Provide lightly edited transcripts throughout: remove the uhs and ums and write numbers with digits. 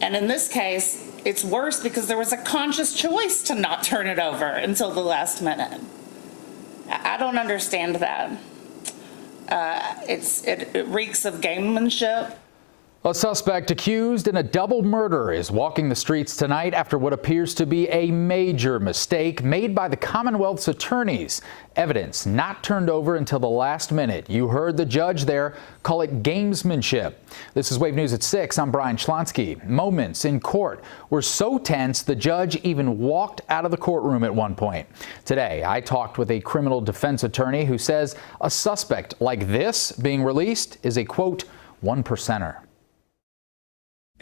And in this case, it's worse because there was a conscious choice to not turn it over until the last minute. I don't understand that. It reeks of gamemanship. A suspect accused in a double murder is walking the streets tonight after what appears to be a major mistake made by the Commonwealth's attorneys. Evidence not turned over until the last minute. You heard the judge there call it gamesmanship. This is Wave News at 6. I'm Brian Schlonsky. Moments in court were so tense the judge even walked out of the courtroom at one point. Today, I talked with a criminal defense attorney who says a suspect like this being released is a, quote, one percenter.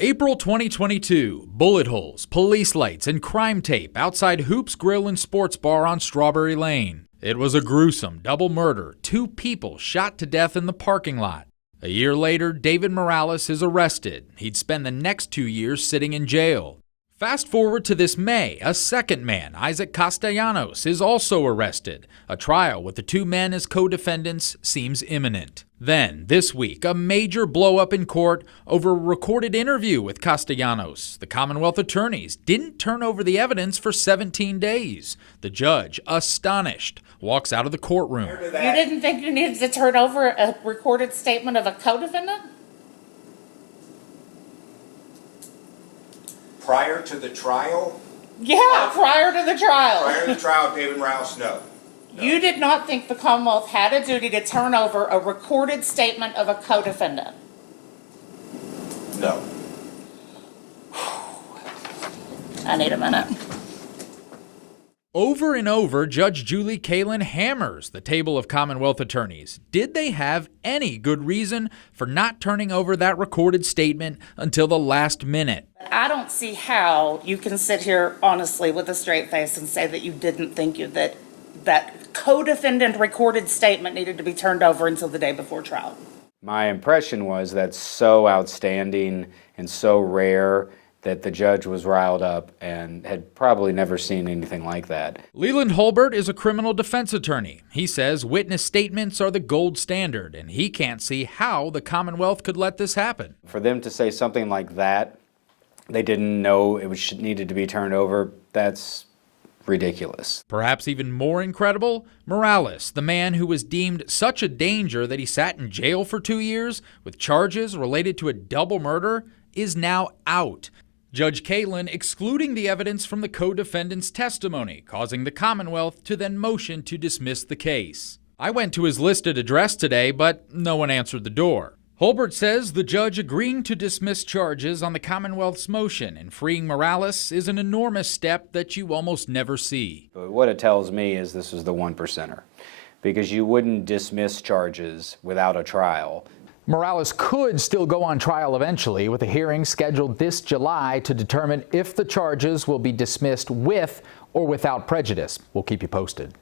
April 2022, bullet holes, police lights, and crime tape outside Hoops Grill and Sports Bar on Strawberry Lane. It was a gruesome double murder, 2 people shot to death in the parking lot. A year later, David Morales is arrested. He'd spend the next 2 years sitting in jail. Fast forward to this May, a second man, Isaac Castellanos, is also arrested. A trial with the 2 men as co-defendants seems imminent. Then, this week, a major blow-up in court over a recorded interview with Castellanos. The Commonwealth attorneys didn't turn over the evidence for 17 days. The judge, astonished, walks out of the courtroom. You didn't think you needed to turn over a recorded statement of a co-defendant? Prior to the trial? Yeah, prior to the trial. Prior to the trial, David Morales, no. You did not think the Commonwealth had a duty to turn over a recorded statement of a co-defendant? No. I need a minute. Over and over, Judge Julie Kalin hammers the table of Commonwealth attorneys. Did they have any good reason for not turning over that recorded statement until the last minute? I don't see how you can sit here honestly with a straight face and say that you didn't think that co-defendant recorded statement needed to be turned over until the day before trial. My impression was that's so outstanding and so rare that the judge was riled up and had probably never seen anything like that. Leland Holbert is a criminal defense attorney. He says witness statements are the gold standard, and he can't see how the Commonwealth could let this happen. For them to say something like that, they didn't know it needed to be turned over, that's ridiculous. Perhaps even more incredible, Morales, the man who was deemed such a danger that he sat in jail for 2 years with charges related to a double murder, is now out. Judge Kalin excluding the evidence from the co-defendant's testimony, causing the Commonwealth to then motion to dismiss the case. I went to his listed address today, but no one answered the door. Holbert says the judge agreeing to dismiss charges on the Commonwealth's motion and freeing Morales is an enormous step that you almost never see. But what it tells me is this is the one percenter, because you wouldn't dismiss charges without a trial. Morales could still go on trial eventually, with a hearing scheduled this July to determine if the charges will be dismissed with or without prejudice. We'll keep you posted.